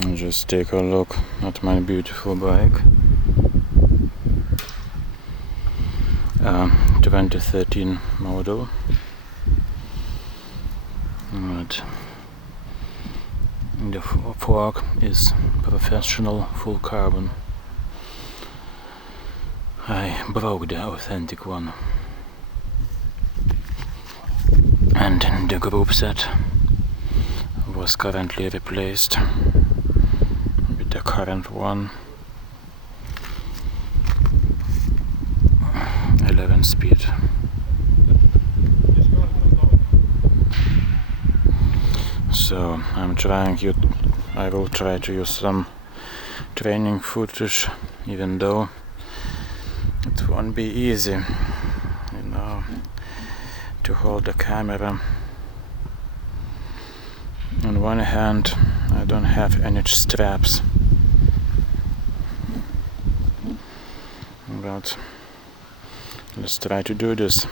And just take a look at my beautiful bike. 2013 model. And the fork is professional full carbon. I broke the authentic one. And the group set was currently replaced with the current one. 11 speed. So I will try to use some training footage, even though it won't be easy, to hold the camera. On one hand, I don't have any straps, but let's try to do this.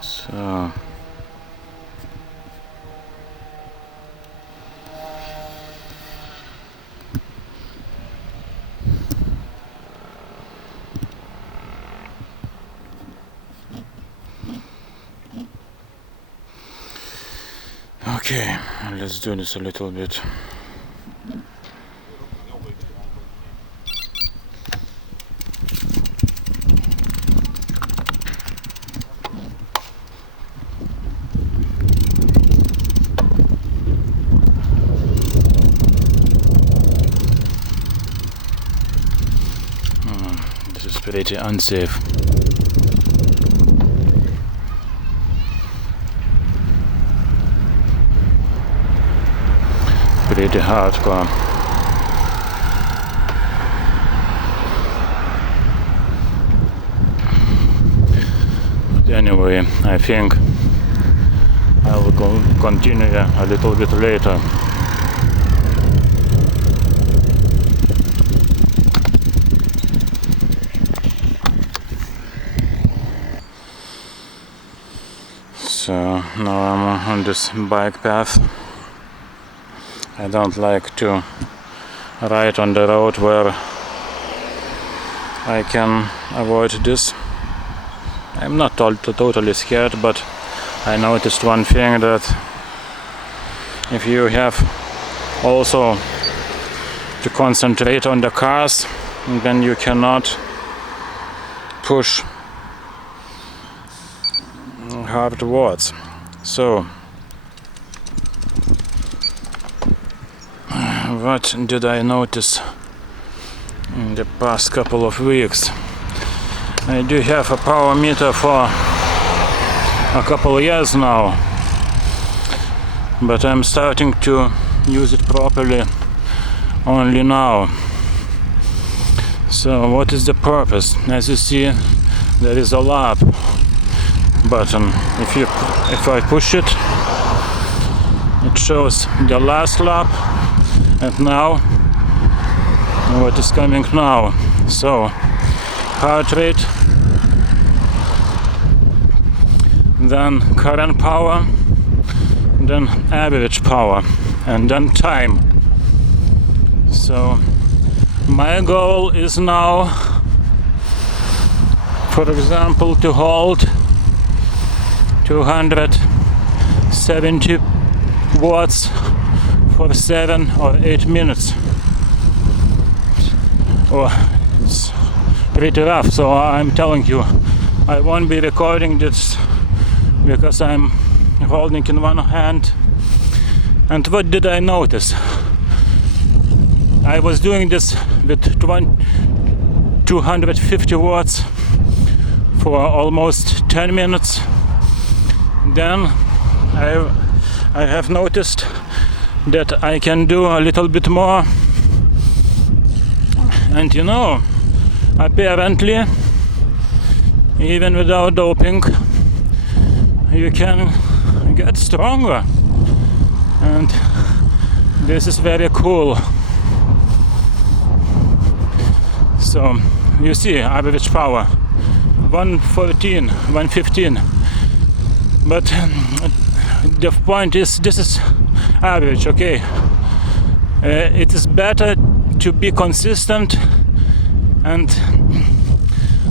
So okay, let's do this a little bit. This is pretty unsafe. Pretty hardcore. But anyway, I think I will continue a little bit later. So now I'm on this bike path. I don't like to ride on the road where I can avoid this. I'm not totally scared, but I noticed one thing, that if you have also to concentrate on the cars, then you cannot push hardwards. So what did I notice in the past couple of weeks? I do have a power meter for a couple of years now, but I'm starting to use it properly only now. So what is the purpose? As you see, there is a lap button. If I push it, it shows the last lap, and now what is coming now. So heart rate, then current power, then average power, and then time. So my goal is now, for example, to hold 270 watts for 7 or 8 minutes. It's pretty rough, so I'm telling you, I won't be recording this because I'm holding in one hand. And what did I notice? I was doing this with 20 250 watts for almost 10 minutes. Then I have noticed that I can do a little bit more, and you know, apparently even without doping you can get stronger, and this is very cool. So you see, average power 114, 115, but the point is, this is average, okay? It is better to be consistent and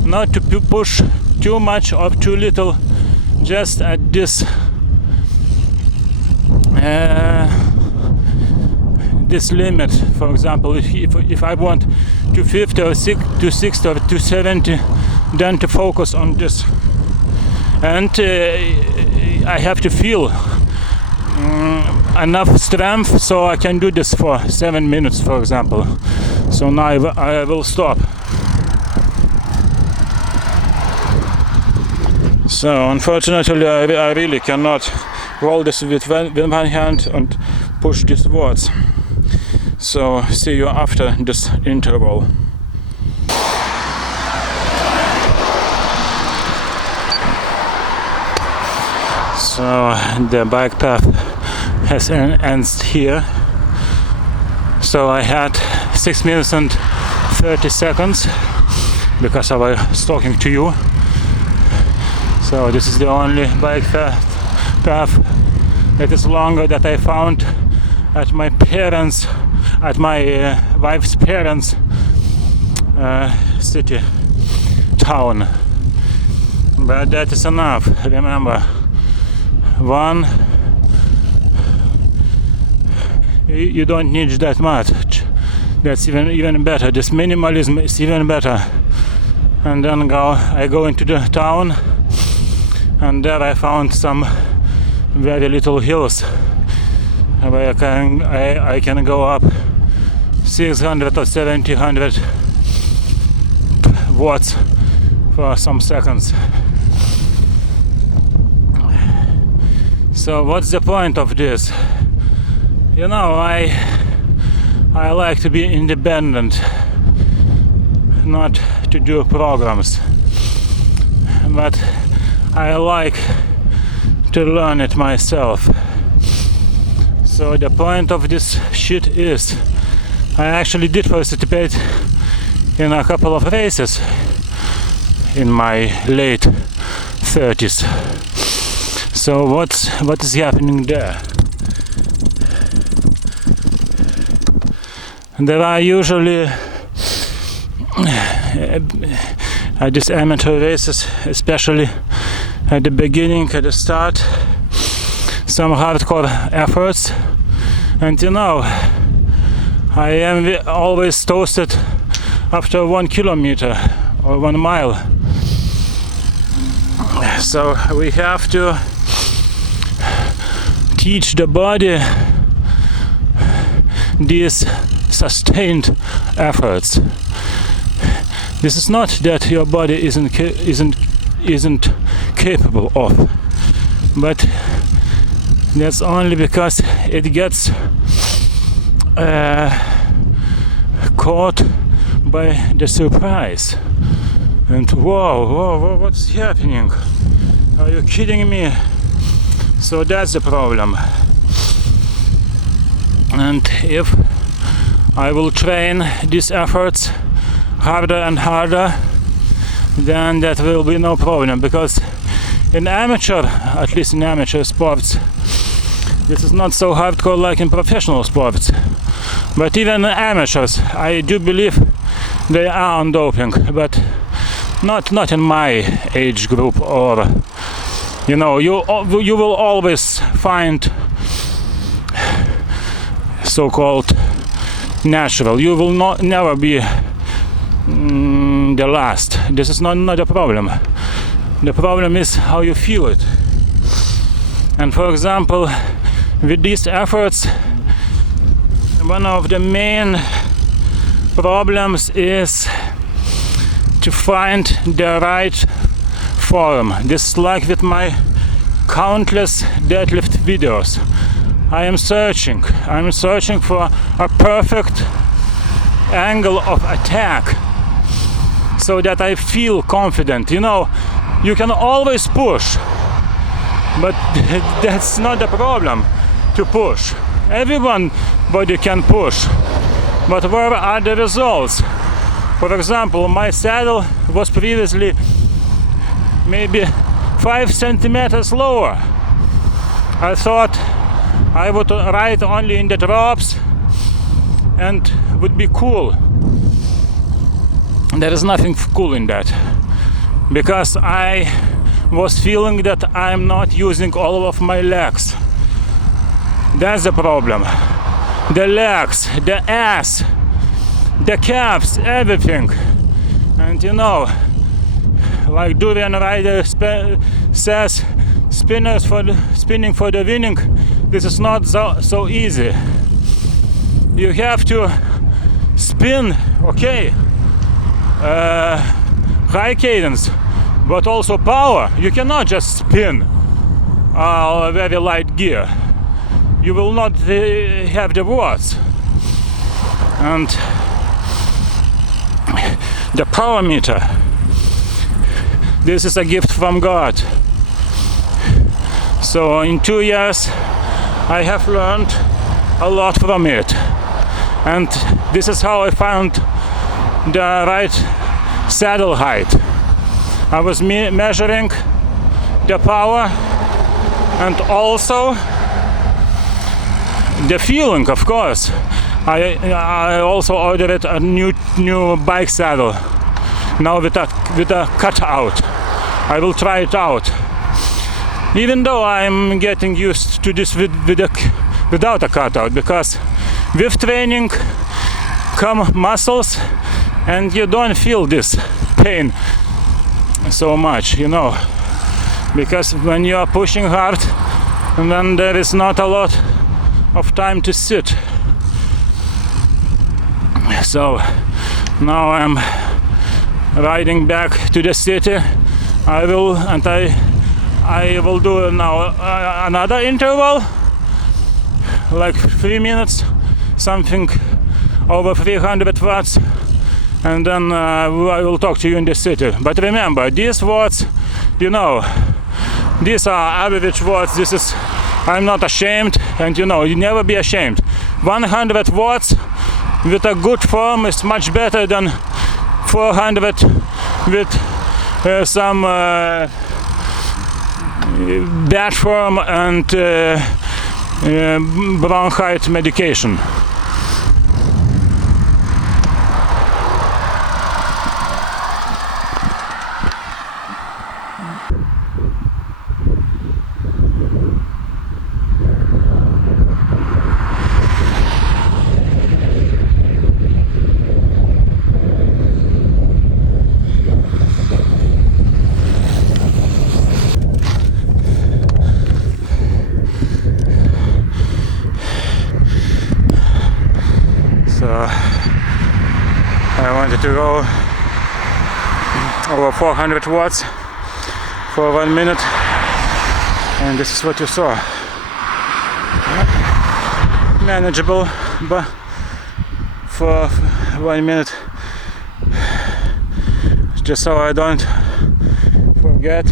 not to push too much or too little, just at this this limit. For example, if I want 250 or 260 or 270, then to focus on this, and I have to feel enough strength so I can do this for 7 minutes, for example. So now I will stop. So unfortunately I really cannot roll this with one hand and push these watts. So see you after this interval. So the bike path ends here. So I had 6 minutes and 30 seconds because I was talking to you. So this is the only bike path that is longer that I found at my wife's parents' city, town. But that is enough. Remember, you don't need that much. That's even better. This minimalism is even better. And then I go into the town, and there I found some very little hills where I can go up 600 or 700 watts for some seconds. So what's the point of this? You know, I like to be independent, not to do programs, but I like to learn it myself. So the point of this shit is, I actually did participate in a couple of races in my late 30s. So what is happening there? There are usually at these amateur races, especially at the beginning, at the start, some hardcore efforts, and you know, I am always toasted after 1 kilometer or 1 mile. So we have to teach the body these sustained efforts. This is not that your body isn't capable of, but that's only because it gets caught by the surprise. And whoa, what's happening? Are you kidding me? So that's the problem. And if I will train these efforts harder and harder, then that will be no problem, because in amateur, at least in amateur sports, this is not so hardcore like in professional sports. But even amateurs, I do believe they are on doping, but not in my age group, or you know, you will always find so-called natural. You will never be the last. This is not a problem. The problem is how you feel it. And for example, with these efforts, one of the main problems is to find the right form. This is like with my countless deadlift videos. I'm searching for a perfect angle of attack so that I feel confident. You know, you can always push, but that's not the problem to push. Everybody can push, but where are the results? For example, my saddle was previously maybe 5 centimeters lower. I thought I would ride only in the drops and would be cool. There is nothing cool in that, because I was feeling that I'm not using all of my legs. That's the problem. The legs, the ass, the calves, everything. And you know, like Durian Rider says, spinning for the winning. This is not so easy. You have to spin, okay, high cadence, but also power. You cannot just spin a very light gear. You will not have the watts. And the power meter, this is a gift from God. So in 2 years I have learned a lot from it, and this is how I found the right saddle height. I was measuring the power and also the feeling, of course. I also ordered a new bike saddle now with a cutout. I will try it out. Even though I'm getting used to this without a cutout, because with training come muscles and you don't feel this pain so much, you know, because when you are pushing hard, and then there is not a lot of time to sit. So now I'm riding back to the city. I will do now another interval, like 3 minutes, something over 300 watts, and then I will talk to you in the city. But remember, these watts, you know, these are average watts. This is, I'm not ashamed, and you know, you never be ashamed. 100 watts with a good form is much better than 400 with some bad form and bronchite medication. I wanted to go over 400 watts for 1 minute, and this is what you saw. Manageable, but for 1 minute, just so I don't forget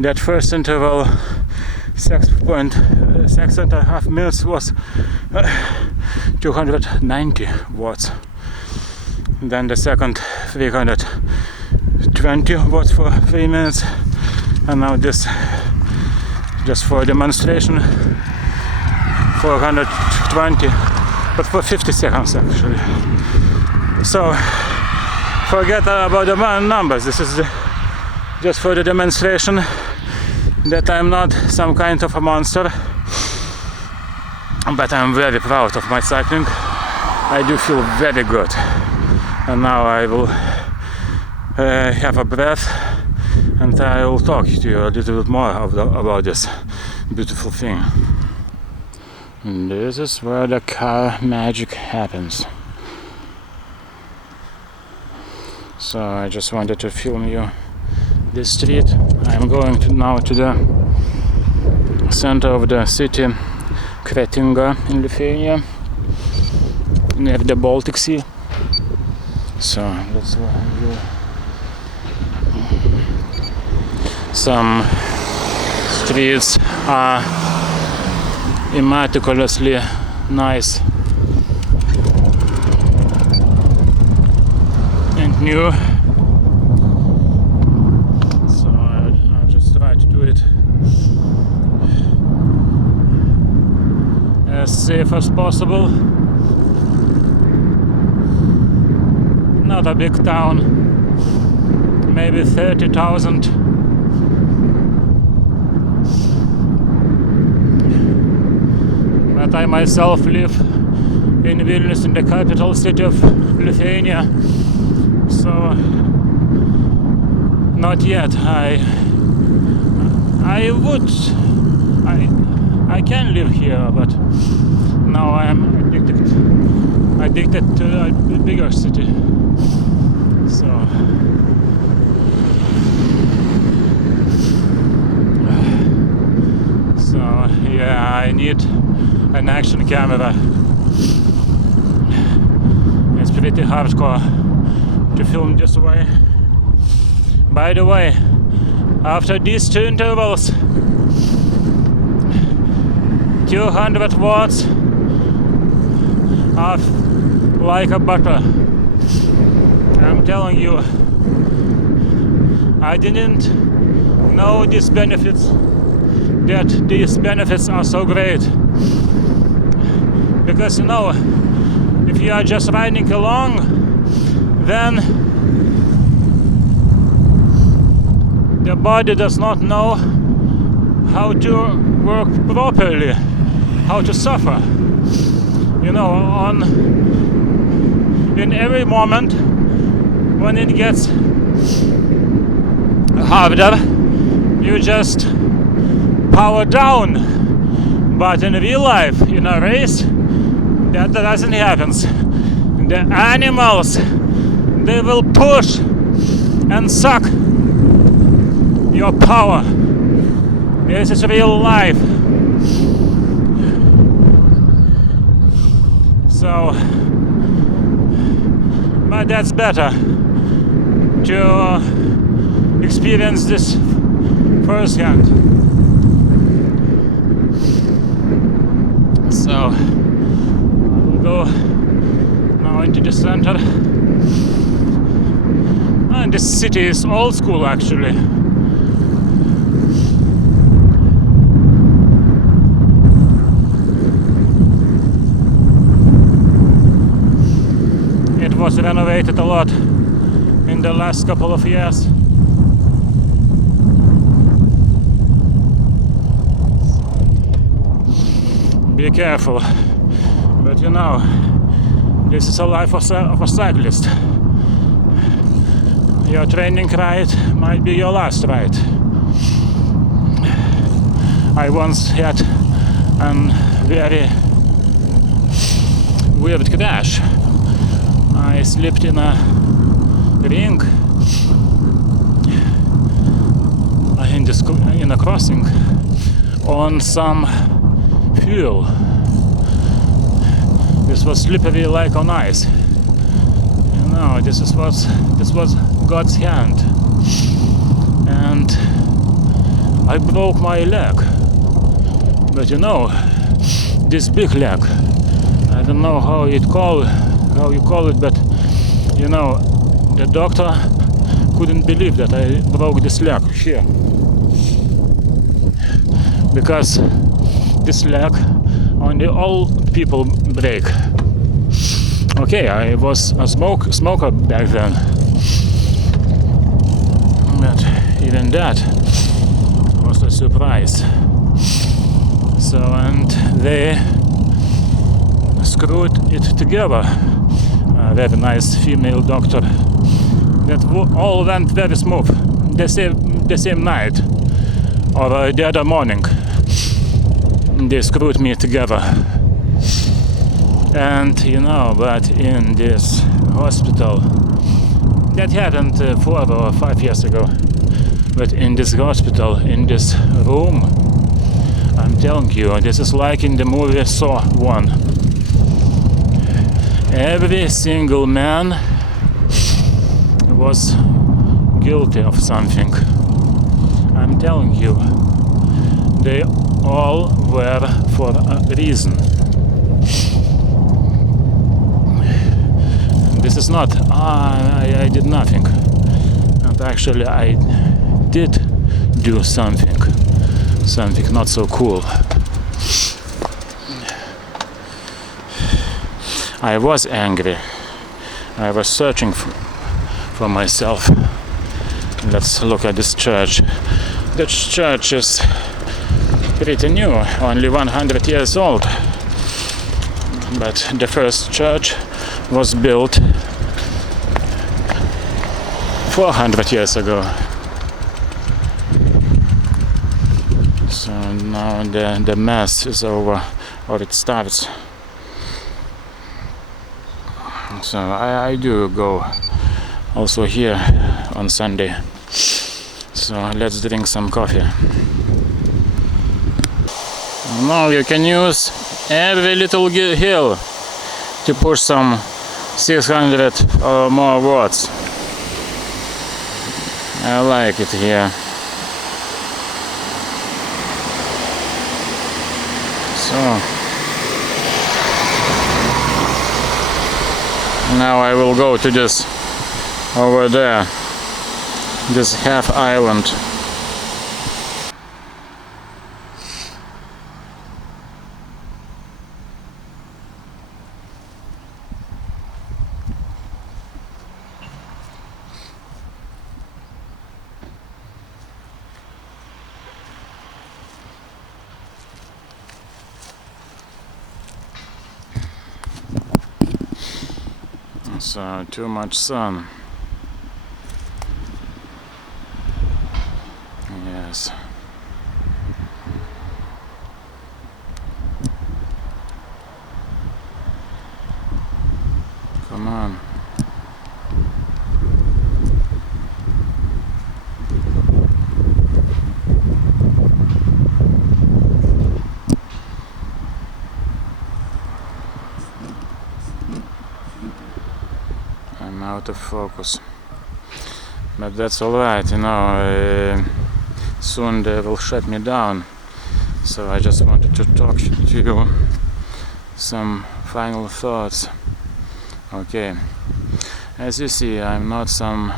that first interval 6.5 minutes was 290 watts. Then the second 320 watts for 3 minutes, and now this just for demonstration 420, but for 50 seconds actually. So forget about the numbers. This is just for the demonstration that I'm not some kind of a monster, but I'm very proud of my cycling. I do feel very good, and now I will have a breath, and I will talk to you a little bit more about this beautiful thing. And this is where the car magic happens. So I just wanted to film you this street. I'm going now to the center of the city, Kretinga in Lithuania, near the Baltic Sea. So that's where I'm going. Some streets are immaculately nice and new. So I'll just try to do it as safe as possible. Not a big town, maybe 30,000. But I myself live in Vilnius, in the capital city of Lithuania. So not yet. I can live here, but now I am addicted to a bigger city. So yeah, I need an action camera. It's pretty hardcore to film this way. By the way, after these 2 intervals, 200 watts are like a butter. I'm telling you, I didn't know these benefits, that these benefits are so great. Because you know, if you are just riding along, then the body does not know how to work properly, how to suffer. You know, in every moment when it gets harder, you just power down. But in real life, in a race, that doesn't happen. The animals, they will push and suck your power. This is real life. So, but that's better to experience this firsthand. So I will go now into the center. And this city is old school actually. It was renovated a lot in the last couple of years. Be careful, but you know, this is a life of a cyclist. Your training ride might be your last ride. I once had a very weird crash. I slipped in a ring in a crossing on some fuel. This was slippery like on ice. You know, this was God's hand, and I broke my leg. But you know, this big leg, I don't know how you call it, but you know, the doctor couldn't believe that I broke this leg here, because this leg only old people break. Okay, I was a smoker back then, but even that was a surprise. So, and they screwed it together. A very nice female doctor. That all went very smooth. The same night or the other morning. They screwed me together. And you know, but in this hospital That happened 4 or 5 years ago. But in this hospital, in this room, I'm telling you, this is like in the movie Saw 1. Every single man was guilty of something. I'm telling you, they all were for a reason. This is not, I did nothing. And actually I did do something not so cool. I was angry. I was searching for myself. Let's look at this church. This church is pretty new, only 100 years old. But the first church was built 400 years ago. So now the mass is over, or it starts. So I do go also here on Sunday. So let's drink some coffee. Now you can use every little hill to push some 600 or more watts. I like it here. So now I will go to this over there, this half island. So too much sun. Yes. Come on. I'm out of focus. But that's alright, you know. Soon they will shut me down. So I just wanted to talk to you some final thoughts. Okay. As you see, I'm not some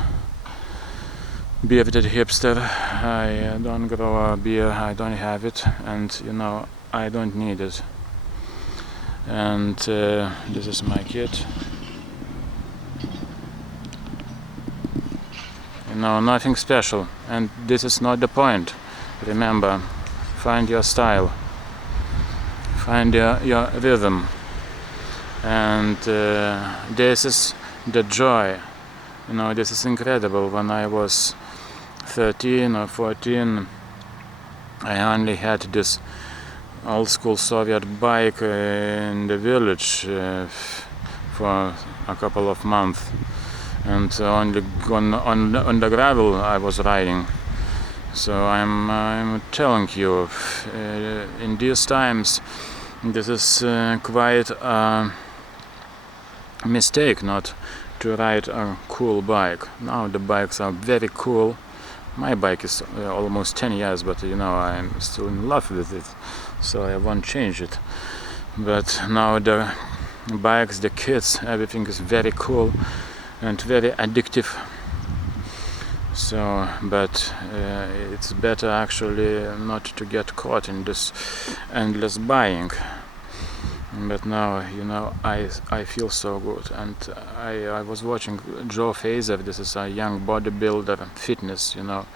bearded hipster. I don't grow a beard, I don't have it, and you know, I don't need it. And this is my kid. You know, nothing special, and this is not the point. Remember, find your style, find your rhythm, and this is the joy. You know, this is incredible. When I was 13 or 14, I only had this old school Soviet bike in the village for a couple of months, and only on the gravel I was riding. So I'm telling you, in these times, this is quite a mistake not to ride a cool bike. Now the bikes are very cool. My bike is almost 10 years, but you know, I'm still in love with it, so I won't change it. But now the bikes, the kids, everything is very cool and very addictive. So, but it's better actually not to get caught in this endless buying. But now, you know, I feel so good. And I was watching Joe Fazer. This is a young bodybuilder, fitness, you know,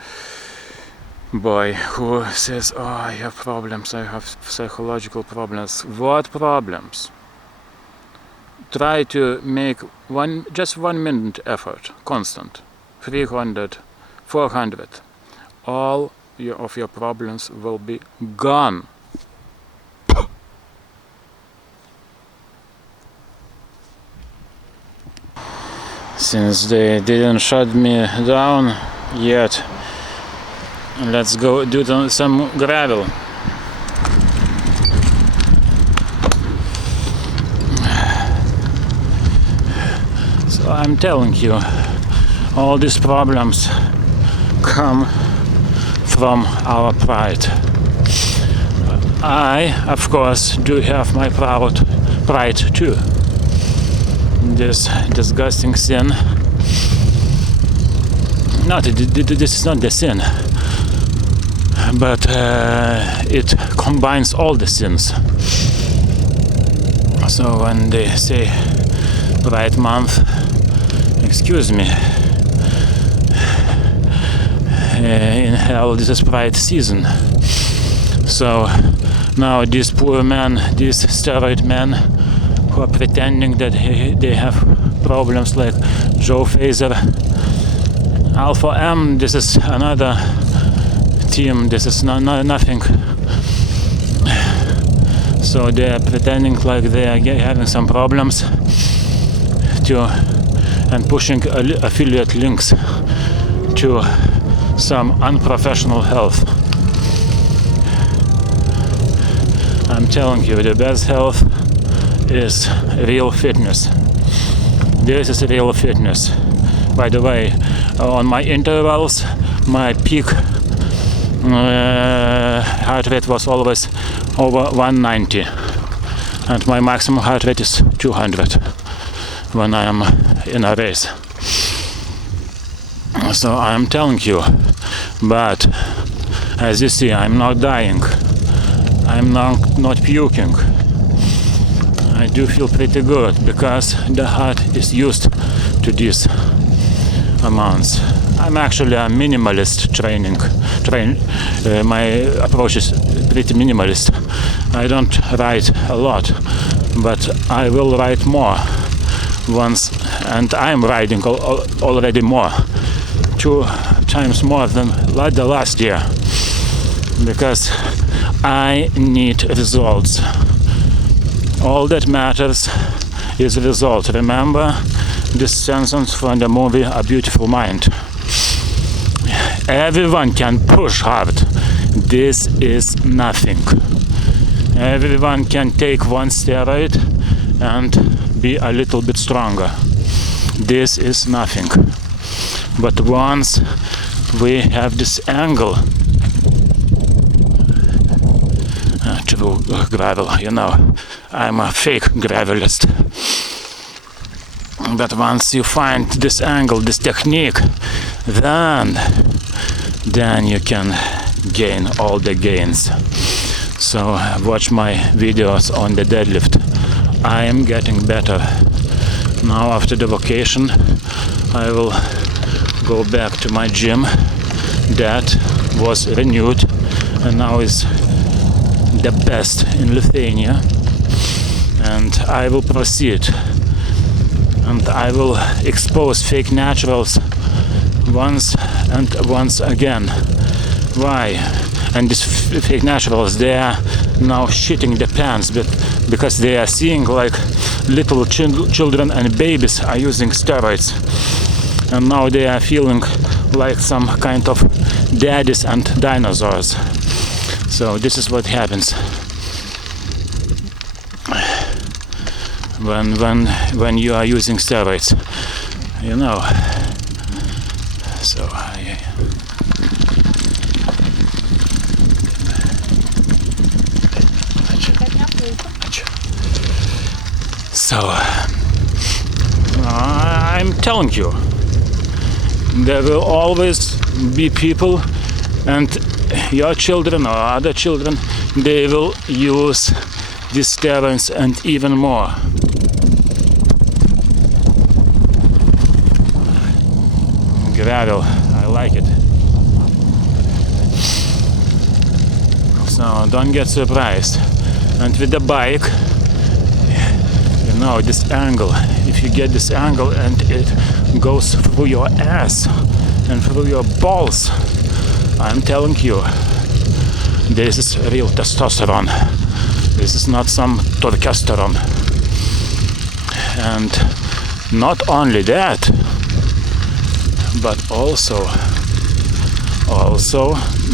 boy, who says, oh, I have problems, I have psychological problems. What problems? Try to make just 1 minute effort, constant, 300, 400. All of your problems will be gone. since they didn't shut me down yet, let's go do some gravel. So I'm telling you, all these problems come from our pride. I, of course, do have my pride too. This disgusting sin. This is not the sin, but it combines all the sins. So when they say Pride Month, excuse me, in hell this is Pride season. So now these poor men, these steroid men, who are pretending that they have problems like Joe Fazer, Alpha M, this is another team, this is nothing. So they are pretending like they are having some problems and pushing affiliate links to some unprofessional health. I'm telling you, the best health is real fitness. This is real fitness. By the way, on my intervals, my peak heart rate was always over 190, and my maximum heart rate is 200 when I am in a race. So I'm telling you, but as you see, I'm not dying. I'm not puking. I do feel pretty good because the heart is used to these amounts. I'm actually a minimalist my approach is pretty minimalist. I don't write a lot, but I will write more once, and I'm writing already more, 2 times more than the last year, because I need results. All that matters is result. Remember this sentence from the movie A Beautiful Mind. Everyone can push hard. This is nothing. Everyone can take one steroid and be a little bit stronger. This is nothing. But once we have this angle, true gravel, I'm a fake gravelist. But once you find this angle, this technique, then you can gain all the gains. So watch my videos on the deadlift. I am getting better. Now after the vacation, I will go back to my gym that was renewed and now is the best in Lithuania, and I will proceed and I will expose fake naturals once again. Why? And these fake naturals, they are now shitting the pants because they are seeing like little children and babies are using steroids, and now they are feeling like some kind of daddies and dinosaurs. So this is what happens when you are using steroids, So I'm telling you, there will always be people, and your children or other children, they will use these steroids and even more. Gravel, I like it. So don't get surprised. And with the bike, this angle, if you get this angle and it goes through your ass and through your balls, I'm telling you, this is real testosterone. This is not some testosterone. And not only that, but also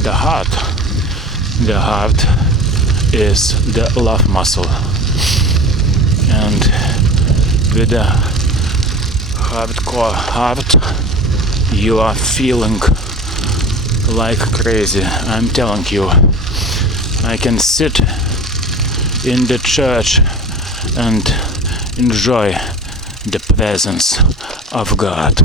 the heart. The heart is the love muscle, and with the hardcore heart you are feeling like crazy. I'm telling you, I can sit in the church and enjoy the presence of God.